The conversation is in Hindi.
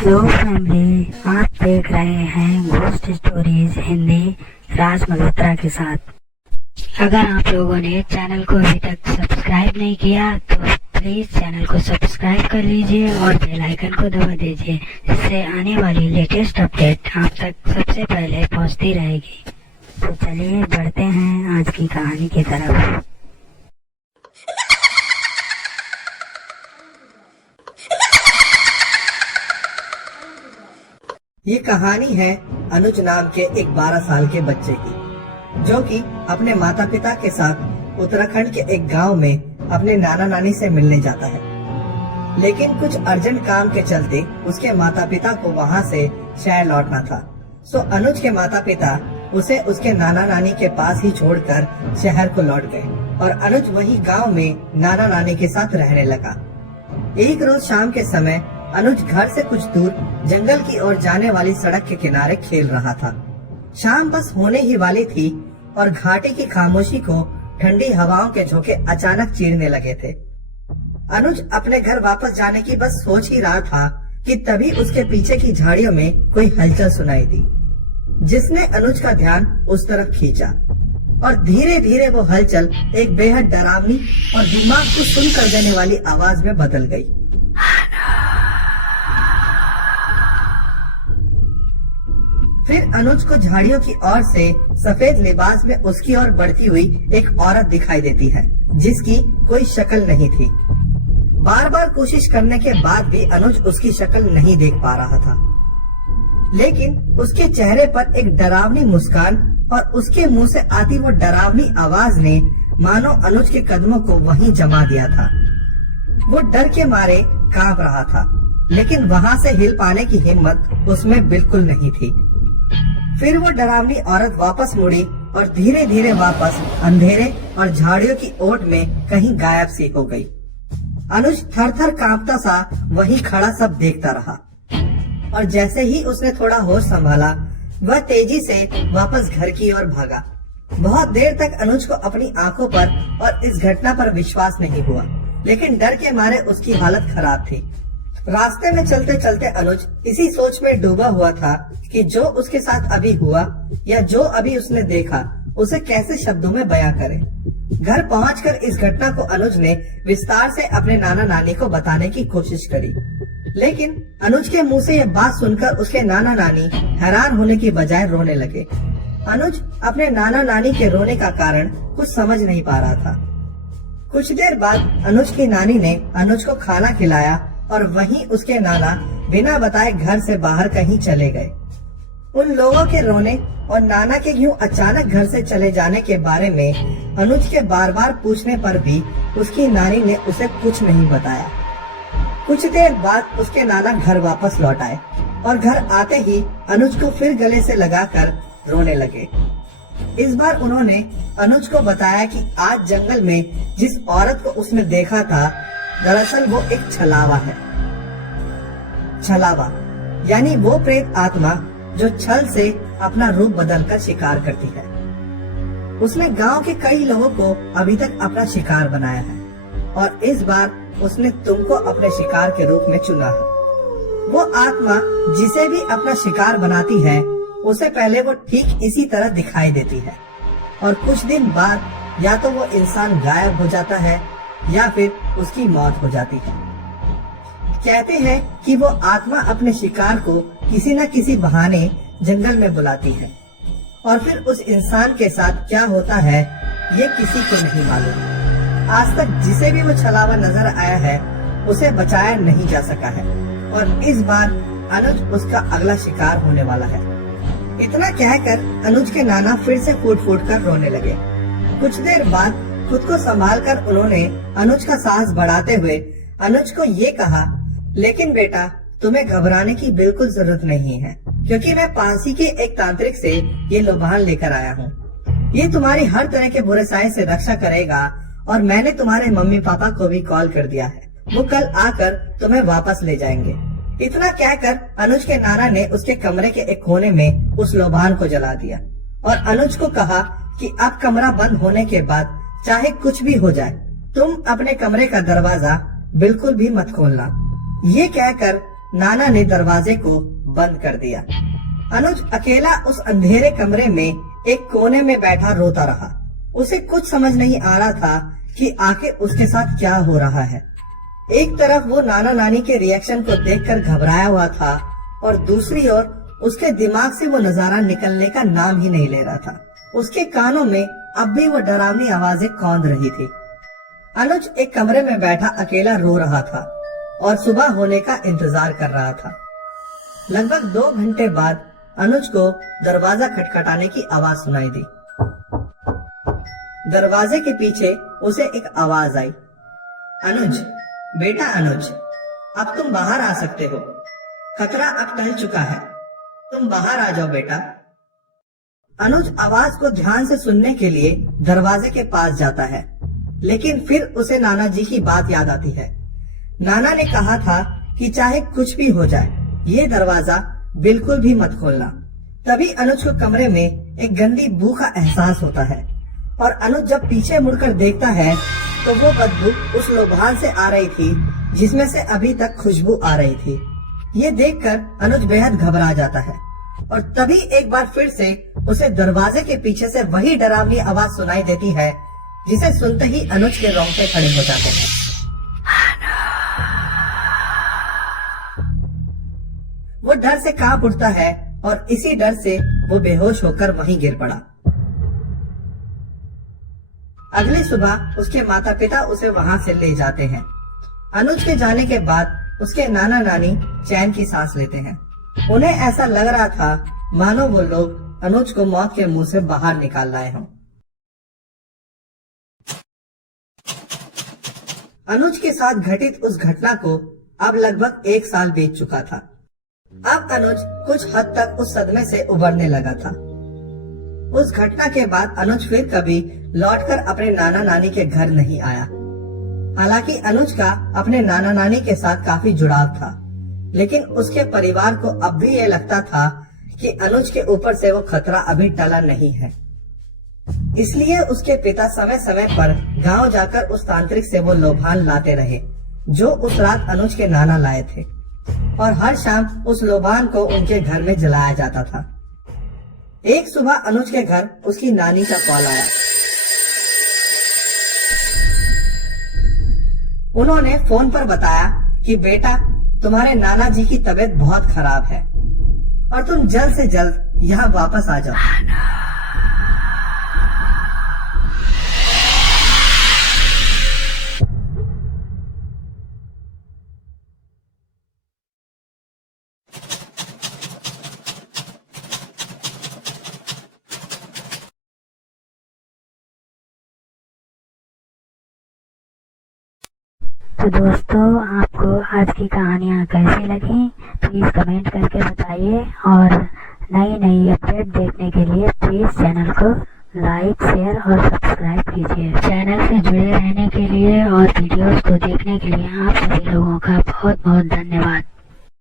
हेलो फैमिली, आप देख रहे हैं घोस्ट स्टोरीज हिंदी राज मल्होत्रा के साथ। अगर आप लोगों ने चैनल को अभी तक सब्सक्राइब नहीं किया तो प्लीज चैनल को सब्सक्राइब कर लीजिए और बेल आइकन को दबा दीजिए, जिससे आने वाली लेटेस्ट अपडेट आप तक सबसे पहले पहुंचती रहेगी। तो चलिए बढ़ते हैं आज की कहानी की तरफ। ये कहानी है अनुज नाम के एक 12 साल के बच्चे की, जो कि अपने माता पिता के साथ उत्तराखंड के एक गांव में अपने नाना नानी से मिलने जाता है। लेकिन कुछ अर्जेंट काम के चलते उसके माता पिता को वहां से शहर लौटना था। सो अनुज के माता पिता उसे उसके नाना नानी के पास ही छोड़कर शहर को लौट गए और अनुज वही गांव में नाना नानी के साथ रहने लगा। एक रोज शाम के समय अनुज घर से कुछ दूर जंगल की ओर जाने वाली सड़क के किनारे खेल रहा था। शाम बस होने ही वाली थी और घाटी की खामोशी को ठंडी हवाओं के झोंके अचानक चीरने लगे थे। अनुज अपने घर वापस जाने की बस सोच ही रहा था कि तभी उसके पीछे की झाड़ियों में कोई हलचल सुनाई दी, जिसने अनुज का ध्यान उस तरफ खींचा और धीरे धीरे वो हलचल एक बेहद डरावनी और दिमाग को सुन कर देने वाली आवाज में बदल गई। फिर अनुज को झाड़ियों की ओर से सफेद लिबास में उसकी ओर बढ़ती हुई एक औरत दिखाई देती है, जिसकी कोई शक्ल नहीं थी। बार बार कोशिश करने के बाद भी अनुज उसकी शक्ल नहीं देख पा रहा था, लेकिन उसके चेहरे पर एक डरावनी मुस्कान और उसके मुंह से आती वो डरावनी आवाज ने मानो अनुज के कदमों को वहीं जमा दिया था। वो डर के मारे कांप रहा था, लेकिन वहां से हिल पाने की हिम्मत उसमें बिल्कुल नहीं थी। फिर वो डरावनी औरत वापस मुड़ी और धीरे धीरे वापस अंधेरे और झाड़ियों की ओट में कहीं गायब सी हो गई। अनुज थर थर कांपता सा वहीं खड़ा सब देखता रहा और जैसे ही उसने थोड़ा होश संभाला, वह तेजी से वापस घर की ओर भागा। बहुत देर तक अनुज को अपनी आंखों पर और इस घटना पर विश्वास नहीं हुआ, लेकिन डर के मारे उसकी हालत खराब थी। रास्ते में चलते चलते अनुज इसी सोच में डूबा हुआ था कि जो उसके साथ अभी हुआ या जो अभी उसने देखा उसे कैसे शब्दों में बयां करे। घर पहुंचकर इस घटना को अनुज ने विस्तार से अपने नाना नानी को बताने की कोशिश करी, लेकिन अनुज के मुंह से यह बात सुनकर उसके नाना नानी हैरान होने की बजाय रोने लगे। अनुज अपने नाना नानी के रोने का कारण कुछ समझ नहीं पा रहा था। कुछ देर बाद अनुज की नानी ने अनुज को खाना खिलाया और वहीं उसके नाना बिना बताए घर से बाहर कहीं चले गए। उन लोगों के रोने और नाना के यूं अचानक घर से चले जाने के बारे में अनुज के बार बार पूछने पर भी उसकी नानी ने उसे कुछ नहीं बताया। कुछ देर बाद उसके नाना घर वापस लौट आए और घर आते ही अनुज को फिर गले से लगाकर रोने लगे। इस बार उन्होंने अनुज को बताया कि आज जंगल में जिस औरत को उसने देखा था, दरअसल वो एक छलावा है। छलावा यानी वो प्रेत आत्मा जो छल से अपना रूप बदलकर शिकार करती है। उसने गांव के कई लोगों को अभी तक अपना शिकार बनाया है और इस बार उसने तुमको अपने शिकार के रूप में चुना है। वो आत्मा जिसे भी अपना शिकार बनाती है, उसे पहले वो ठीक इसी तरह दिखाई देती है और कुछ दिन बाद या तो वो इंसान गायब हो जाता है या फिर उसकी मौत हो जाती है। कहते हैं कि वो आत्मा अपने शिकार को किसी न किसी बहाने जंगल में बुलाती है और फिर उस इंसान के साथ क्या होता है ये किसी को नहीं मालूम। आज तक जिसे भी वो छलावा नजर आया है उसे बचाया नहीं जा सका है और इस बार अनुज उसका अगला शिकार होने वाला है। इतना कहकर अनुज के नाना फिर से फूट फूट कर रोने लगे। कुछ देर बाद खुद को संभालकर उन्होंने अनुज का साहस बढ़ाते हुए अनुज को ये कहा, लेकिन बेटा तुम्हें घबराने की बिल्कुल जरूरत नहीं है, क्योंकि मैं पास ही के एक तांत्रिक से ये लोबान लेकर आया हूँ। ये तुम्हारी हर तरह के बुरे साए से रक्षा करेगा और मैंने तुम्हारे मम्मी पापा को भी कॉल कर दिया है, वो कल आकर तुम्हें वापस ले जाएंगे। इतना कहकर अनुज के नाना ने उसके कमरे के एक कोने में उस लोबान को जला दिया और अनुज को कहा कि अब कमरा बंद होने के बाद चाहे कुछ भी हो जाए, तुम अपने कमरे का दरवाजा बिल्कुल भी मत खोलना। ये कहकर नाना ने दरवाजे को बंद कर दिया। अनुज अकेला उस अंधेरे कमरे में एक कोने में बैठा रोता रहा। उसे कुछ समझ नहीं आ रहा था कि आखिर उसके साथ क्या हो रहा है। एक तरफ वो नाना नानी के रिएक्शन को देखकर घबराया हुआ था और दूसरी ओर उसके दिमाग से वो नजारा निकलने का नाम ही नहीं ले रहा था। उसके कानों में अब भी वो डरावनी आवाजें कौंध रही थी। अनुज एक कमरे में बैठा अकेला रो रहा था और सुबह होने का इंतजार कर रहा था। लगभग 2 घंटे बाद अनुज को दरवाजा खटखटाने की आवाज सुनाई दी। दरवाजे के पीछे उसे एक आवाज आई, अनुज, बेटा अनुज, अब तुम बाहर आ सकते हो। खतरा अब टल चुका है, तुम बाहर आ जाओ बेटा। अनुज आवाज को ध्यान से सुनने के लिए दरवाजे के पास जाता है, लेकिन फिर उसे नाना जी की बात याद आती है। नाना ने कहा था कि चाहे कुछ भी हो जाए, ये दरवाजा बिल्कुल भी मत खोलना। तभी अनुज को कमरे में एक गंदी बू का एहसास होता है और अनुज जब पीछे मुड़कर देखता है तो वो बदबू उस लोभान से आ रही थी जिसमें से अभी तक खुशबू आ रही थी। ये देखकर अनुज बेहद घबरा जाता है और तभी एक बार फिर से उसे दरवाजे के पीछे से वही डरावनी आवाज सुनाई देती है, जिसे सुनते ही अनुज के रोंगटे खड़े हो जाते हैं। वो डर से कांप उठता है और इसी डर से वो बेहोश होकर वहीं गिर पड़ा। अगली सुबह उसके माता पिता उसे वहां से ले जाते हैं। अनुज के जाने के बाद उसके नाना नानी चैन की सांस लेते हैं। उन्हें ऐसा लग रहा था मानो वो लोग अनुज को मौत के मुंह से बाहर निकाल लाए हों। अनुज के साथ घटित उस घटना को अब लगभग 1 साल बीत चुका था। अब अनुज कुछ हद तक उस सदमे से उबरने लगा था। उस घटना के बाद अनुज फिर कभी लौटकर अपने नाना नानी के घर नहीं आया। हालांकि अनुज का अपने नाना नानी के साथ काफी जुड़ाव था, लेकिन उसके परिवार को अब भी ये लगता था कि अनुज के ऊपर से वो खतरा अभी टला नहीं है। इसलिए उसके पिता समय समय पर गांव जाकर उस तांत्रिक से वो लोभान लाते रहे, जो उस रात अनुज के नाना लाए थे, और हर शाम उस लोभान को उनके घर में जलाया जाता था। एक सुबह अनुज के घर उसकी नानी का कॉल आया। उन्होंने फोन पर बताया कि बेटा, तुम्हारे नाना जी की तबीयत बहुत खराब है और तुम जल्द से जल्द यहाँ वापस आ जाओ। तो दोस्तों, आपको आज की कहानियाँ कैसी लगी प्लीज़ कमेंट करके बताइए, और नई नई अपडेट देखने के लिए प्लीज़ चैनल को लाइक, शेयर और सब्सक्राइब कीजिए। चैनल से जुड़े रहने के लिए और वीडियोस को देखने के लिए आप सभी लोगों का बहुत बहुत धन्यवाद।